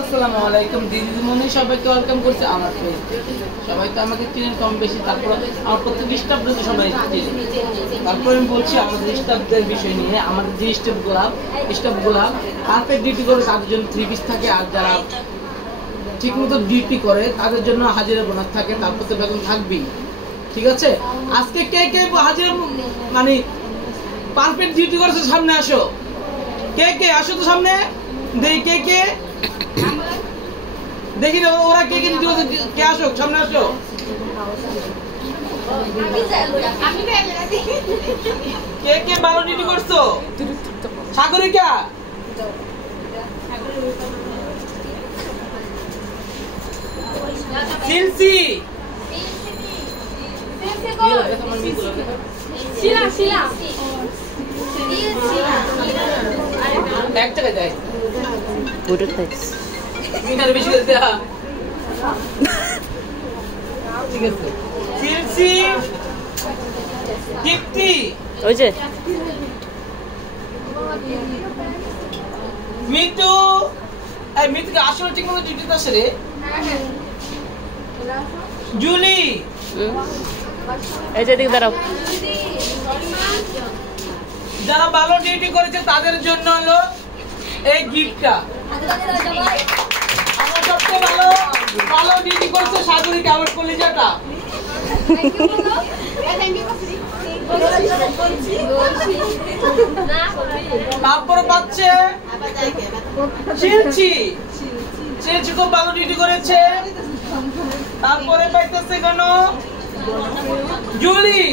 আসসালামু আলাইকুম দিদিমণি, সবাইকে ওয়েলকাম করছি আমার পেজ। সবাই তো আমাকে চিনেন কম বেশি, তারপর আমার প্রত্যেক স্টাফরা তো সবাই চিনেন। তারপর আমি বলছি আমাদের স্টাফদের বিষয় নিয়ে। আমাদের যে স্টাফগুলা পারফেক্ট ডিউটি করে তাদের জন্য 3 পিস থাকে, আর যারা ঠিক মতো ডিউটি করে তাদের জন্য হাজিরা বোনাস থাকে, তারপর তো বেতন থাকবেই। ঠিক আছে, আজকে কে কে হাজিরা মানে পারফেক্ট ডিউটি করেছে সামনে আসো। কে কে আসো তো সামনে, দেখি কে কে, দেখি না ওরা কে কে ডিউটি করছে। কে আসো সামনে আসো। কে কে ভালো ডিউটি করছো? সাগরিকা, সিলসি, এক টাকা দেয় মিনার বেশি করে দেয়া। ঠিক আছে, সিলসি, দীপ্তি, ওই যে মিতু। এই মিতুকে আসলে ঠিক মতো ডিউটিতে আসে রে। জুলি, এই যে দিকে দাঁড়াও। যারা ভালো ডিউটি করেছে তাদের জন্য হলো এই গিফটটা। আমার সবচেয়ে ভালো ডিউটি করছে সাগরিকা, আমার কলিজাটা। তারপরে পাচ্ছে শিলচি, শিলচি খুব ভালো ডিউটি করেছে। তারপরে পাইতেছে কেন জুলি,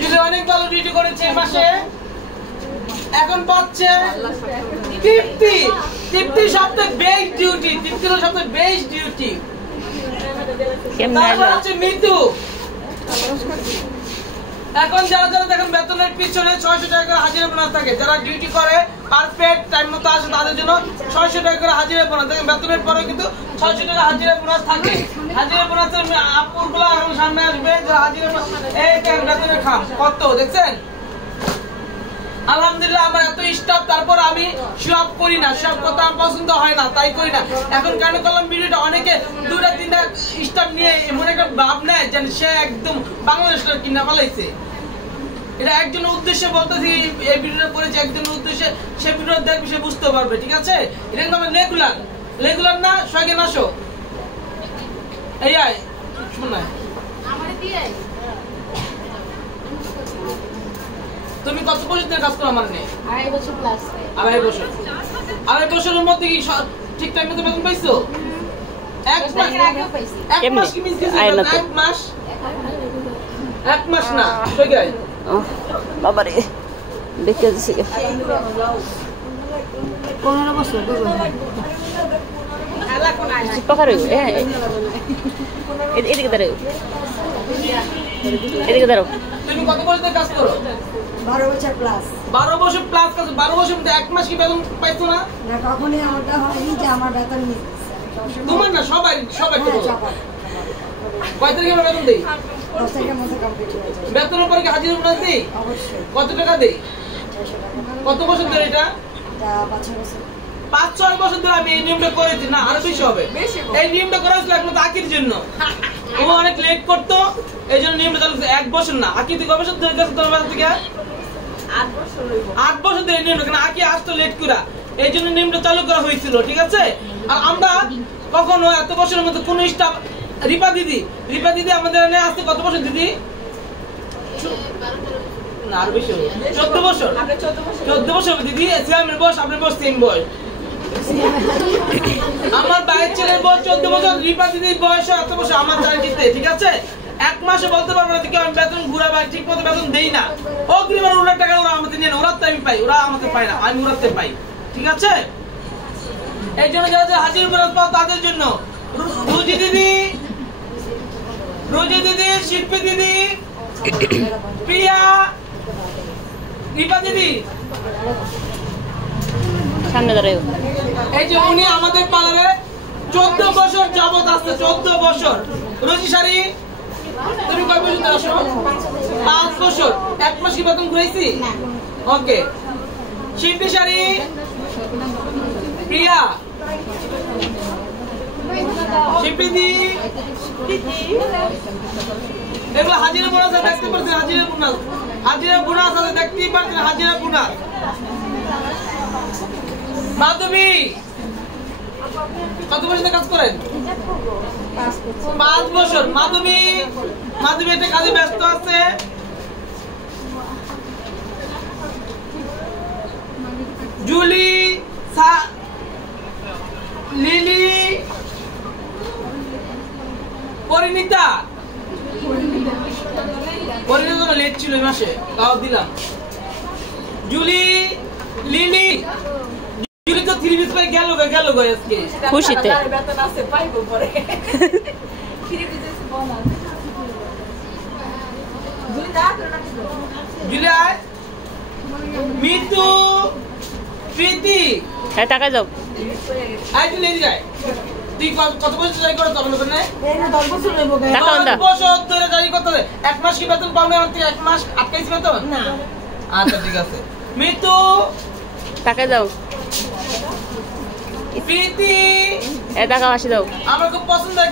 জুলি অনেক ভালো ডিউটি করেছে এই মাসে। এখন পাচ্ছে তৃপ্তি, তৃপ্তি সবচেয়ে বেস্ট ডিউটি, তৃপ্তির সবচেয়ে বেস্ট ডিউটি। তারপর হচ্ছে মিতু। এখন যারা যারা দেখেন বেতনের পিছনে 600 টাকা করে হাজিরা বোনাস থাকে, যারা ডিউটি করে পারফেক্ট টাইম মতো আসে তাদের জন্য 600 টাকা করে হাজিরা বোনাস থাকে। বেতনের পরে কিন্তু 600 টাকা হাজিরা বোনাস থাকে। হাজিরা বোনাসের আপুরগুলো এখন সামনে আসবে, যারা হাজিরা এই বেতনের খাম কত দেখছেন। আলহামদুলিল্লাহ আমার এত স্টাফ, তারপর আমি সব করি না, সব কথা আমার পছন্দ হয় না, তাই করি না। এখন কেন করলাম ভিডিওটা, অনেকে 2-3টা স্টাফ নিয়ে এমন একটা ভাব নেয় যেন সে একদম বাংলাদেশটা কিনা পালাইছে। এটা একজনের উদ্দেশ্যে বলতেছি, এই ভিডিওটা করেছি একজনের উদ্দেশ্যে, সে ভিডিওটা দেখবে, সে বুঝতে পারবে। ঠিক আছে, এটা কিন্তু আমার রেগুলার না। সয়কে আসো, এই আয় শোনায় তুমি কত বছর ধরে কাজ করো আমার নেই? 2.5 বছর প্লাস। 2.5 বছর। 2.5 বছরের মধ্যে কি ঠিকঠাক মতো বেতন পাইছো? এক মাস কি মিস গেছে? এক মাস না হয়ে গেল। বাবারে দেখে দিছি 15 বছর। পাকারে এদিকে দাঁড়াও, এদিকে দাঁড়াও। তুমি কত বছর ধরে কাজ করো? 12 বছর প্লাস। 12 বছর প্লাস কাজ। 12 বছর মধ্যে এক মাস কি বেতন পাইছো না? না, কখনই আমারটা হয়নি যে আমার বেতন মিস। তোমার না, সবাই তো বলো। কয় তারিখে আমরা বেতন দেই? 10 তারিখের মধ্যে কমপ্লিট হয়ে যায়। বেতনের পরে কি হাজিরা বোনাস দেই? অবশ্যই। কত টাকা দেই? 600 টাকা। কত বছর ধরে এটা? 5-6 বছর। 5-6 বছর ধরে আমি এই নিয়মটা করেছি। না আরো বেশি হবে। এই নিয়মটা করা হয়েছিল একমাত্র আকির জন্য। ও অনেক লেট করতো, এই জন্য নিয়মটা চালু করছে। 1 বছর না, আকি তুই কত বছর ধরে গেছে তোমার বাসা থেকে? 8 বছর ধরে নিয়মটা, কেন আকি আসতো লেট করা, এই জন্য নিয়মটা চালু করা হয়েছিল। ঠিক আছে, আর আমরা কখনো এত বছরের মধ্যে কোন স্টাফ, রিপা দিদি আমাদের এখানে আসতে কত বছর দিদি? না আরো বেশি হবে, 14 বছর। 14 বছর দিদি। সিয়ামের বয়স, আপনার বয়স সেম বয়স। আমার বাইরের ছেলের বয়স 14 বছর, রিপা দিদির বয়স এত বছর আমার চাকরিতে। ঠিক আছে, এক মাসে বলতে পারবো না যে আমি বেতন ঘুরাবো, ঠিক মতো বেতন দেই না। অগ্রিম ওরা টাকা ওরা আমাদের নিয়ে, ওরা তো আমি পাই, ওরা আমাকে পাই না, আমি ওরাতে পাই। ঠিক আছে, এই জন্য যারা হাজির বোনাস পাও তাদের জন্য রুজি দিদি, শিল্পী দিদি, প্রিয়া, রিপা দিদি সামনে দাঁড়াও। এই যে উনি আমাদের পার্লারে 14 বছর যাবত আসছে। 14 বছর। রোজি শাড়ি, তুমি কয় বছর ধরে আসো? 5 বছর। এক মাস কি বেতন ঘুরাইছি? ওকে। শিল্পী শাড়ি, প্রিয়া শিপিদি এগুলো হাজিরা বোনাস আছে দেখতে পাচ্ছেন, হাজিরা বোনাস আছে দেখতেই পাচ্ছেন, হাজিরা বোনাস। মাধবী কত বছর কাজ করেন? 5 বছর। মাধবী একটা কাজে ব্যস্ত আছে। জুলি, লিলি, পরিণীতা লেট ছিল এই মাসে, তাও দিলাম। জুলি, লিলি, জুলি তো 3 পিস পাই গেল আজকে খুশিতে। জুলি আয়, মিতু, প্রীতি, হ্যাঁ টাকা যাও। আয় জুলি এদিকে আয়। তুই কত বছর ট্রাই করো তখন ওখানে? 10 বছর নেবো। 10 বছর ধরে ট্রাই করতে হবে। 1 মাস কি বেতন পাও না? আমার থেকে 1 মাস আটকাইছি বেতন না। আচ্ছা ঠিক আছে। মিতু, টাকা যাও। প্রীতি, টাকা আসি দাও। আমার খুব পছন্দ একটা